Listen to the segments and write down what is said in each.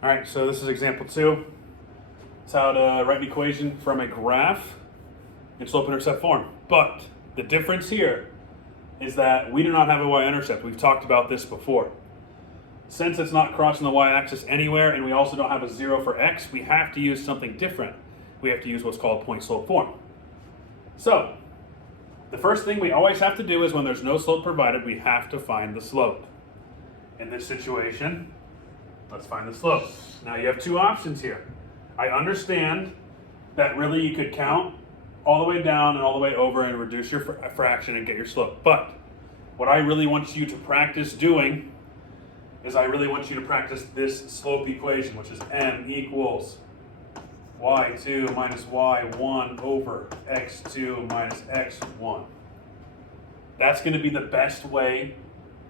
All right, so this is example 2. It's how to write an equation from a graph in slope-intercept form. But the difference here is that we do not have a y-intercept. We've talked about this before. Since it's not crossing the y-axis anywhere, and we also don't have a 0 for x, we have to use something different. We have to use what's called point-slope form. So, the first thing we always have to do is when there's no slope provided, we have to find the slope. In this situation, let's find the slope. Now you have two options here. I understand that really you could count all the way down and all the way over and reduce your fraction and get your slope. But what I really want you to practice doing is I really want you to practice this slope equation, which is m equals y2 minus y1 over x2 minus x1. That's going to be the best way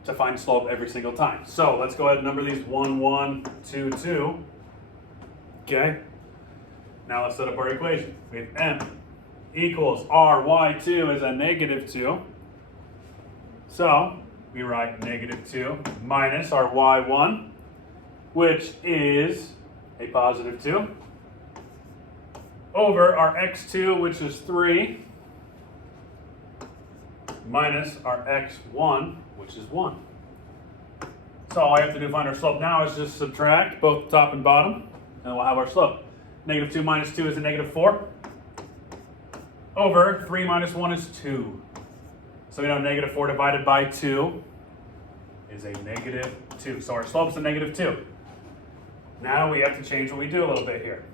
to find slope every single time. So let's go ahead and number these 1, 1, 2, 2. Okay? Now let's set up our equation. We have m equals our y2 is a negative 2. So we write negative 2 minus our y1, which is a positive 2, over our x2, which is 3, minus our x1, which is 1. So all I have to do to find our slope now is just subtract both top and bottom, and we'll have our slope. Negative 2 minus 2 is a negative 4, over 3 minus 1 is 2. So we know negative 4 divided by 2 is a negative 2. So our slope is a negative 2. Now we have to change what we do a little bit here.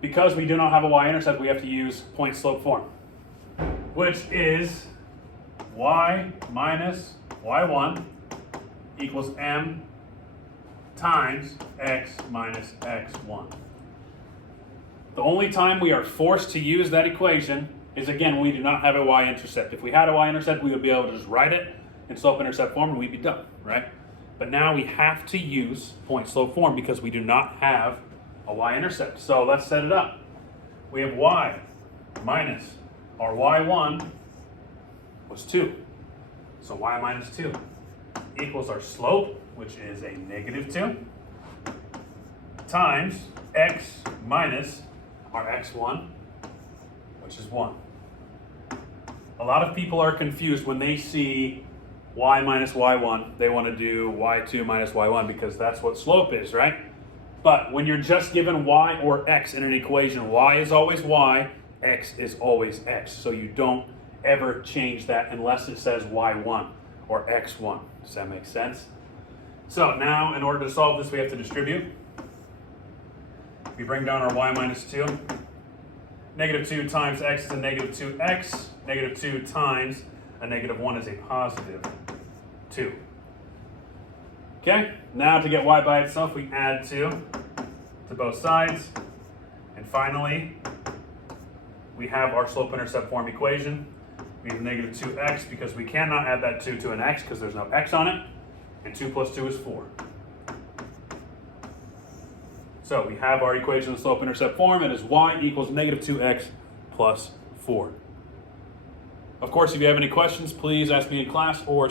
Because we do not have a y-intercept, we have to use point-slope form, which is y minus y1 equals m times x minus x1. The only time we are forced to use that equation is, again, when we do not have a y-intercept. If we had a y-intercept, we would be able to just write it in slope-intercept form and we'd be done, right? But now we have to use point-slope form because we do not have a y-intercept. So let's set it up. We have y minus our y1 was 2. So y minus 2 equals our slope, which is a negative 2, times x minus our x1, which is 1. A lot of people are confused when they see y minus y1. They want to do y2 minus y1 because that's what slope is, right? But when you're just given y or x in an equation, y is always y, x is always x. So you don't ever change that unless it says y1 or x1. Does that make sense? So now, in order to solve this, we have to distribute. We bring down our y minus 2. Negative 2 times x is a negative 2x. Negative 2 times a negative 1 is a positive 2. Okay, now to get y by itself, we add 2 to both sides. And finally, we have our slope-intercept form equation. We have negative 2x because we cannot add that 2 to an x because there's no x on it. And 2 plus 2 is 4. So we have our equation in slope-intercept form. It is y equals negative 2x plus 4. Of course, if you have any questions, please ask me in class or